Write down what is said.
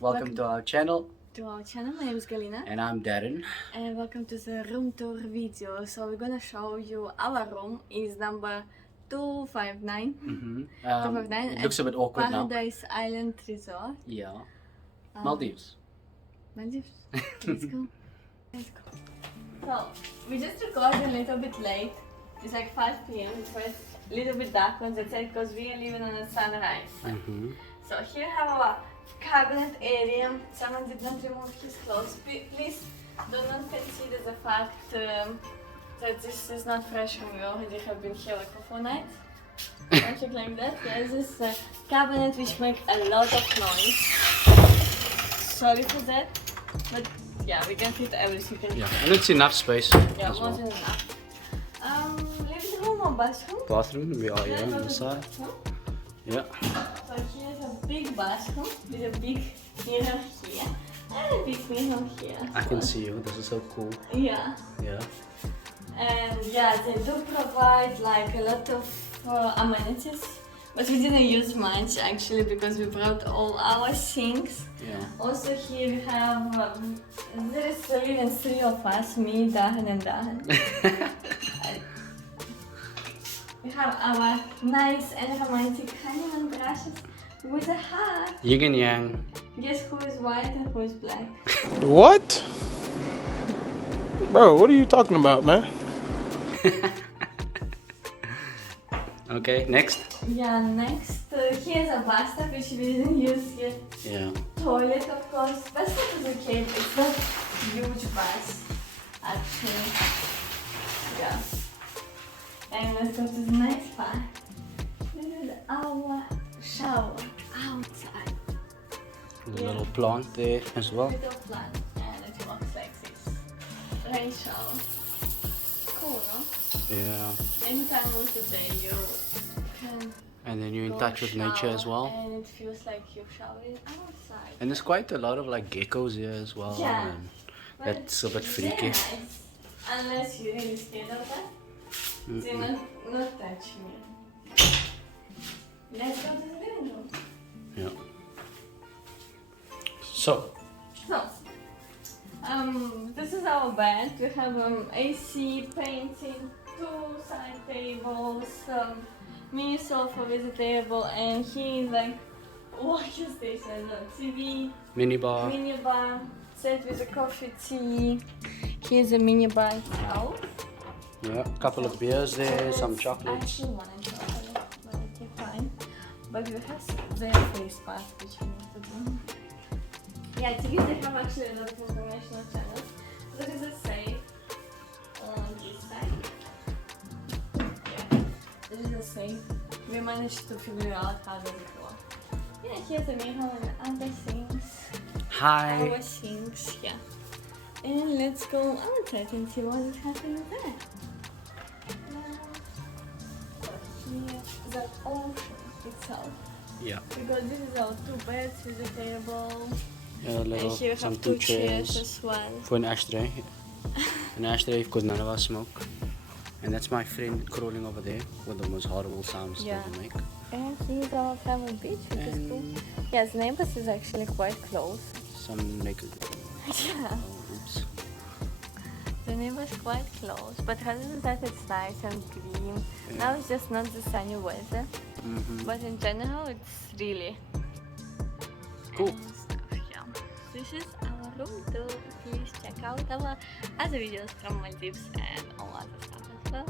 Welcome to our channel. My name is Galina. And I'm Darren. And welcome to the room tour video. So we're gonna show you our room is number 259. 259. It looks a bit awkward now. Paradise Island Resort. Yeah. Maldives. Maldives. Let's go. Let's go. So we just recorded a little bit late. It's like 5 p.m. It was a little bit dark on the set because we are living on a sunrise. So here we have our cabinet area. Someone did not remove his clothes. Please do not consider the fact that this is not fresh when we already have been here like for 4 nights. Something like that. There's this cabinet which makes a lot of noise. Sorry for that, but yeah, we can fit everything in here. Yeah, and it's enough space. Yeah, more than enough. Living room or bathroom? Bathroom, we are here on the side. Yeah. So here's a big bathroom with a big mirror here and a big mirror here. I can see you, this is so cool. Yeah. Yeah. And yeah, they do provide like a lot of amenities, but we didn't use much actually because we brought all our things. Yeah. Also here we have, there is living 3 of us, me, Darren and Darren. We have our nice and romantic honeymoon brushes with a heart. Yin and yang. Guess who is white and who is black? What? Bro, what are you talking about, man? Okay, next. Yeah, next. Here's a bathtub which we didn't use yet. Yeah. Toilet, of course. Bathtub is okay, it's not huge bath, actually. Yeah. And let's go to the next part. This is our shower outside. There's a little plant there as well. Little plant, and it looks like this. Rain shower. Cool, no? Yeah. Anytime of the day you can And then you're in go touch with nature as shower, well. and it feels like you're showering outside. And there's quite a lot of like geckos here as well. Yeah. And But that's a bit it's freaky. very nice. Unless you're really scared of that. Do not touch me. Let's go to the living room. Yeah. So, This is our bed. We have AC, painting, 2 side tables, mini sofa with a table, and here is like walking station, TV, minibar. mini bar, set with a coffee, tea. Here's a mini bar itself. Yeah, a couple of beers there, some chocolates. Actually, one chocolate, but okay, fine. But we have their face part, which we need to do. Yeah, TV they have actually a lot of informational channels. There is a safe on this side. Yeah, there is a safe. We managed to figure out how does it work. Yeah, here's a mirror and other things. Hi. Our things, yeah. And let's go outside and see what is happening there. So here, the ocean itself. Yeah. Because this is our 2 beds with a table. A And little, here we some have 2 2 chairs as well. for an ashtray. An ashtray because none of us smoke. And that's my friend crawling over there with the most horrible sounds Yeah. they make. And here's our family beach, which is cool. Yes, neighbors is actually quite close. Some naked. Yeah, Oops. the neighbor's quite close, but other than that it's nice and green. Now it's just not the sunny weather, but in general it's really Cool. and stuff, yeah. This is our room tour. Please check out our other videos from Maldives and all other stuff as well.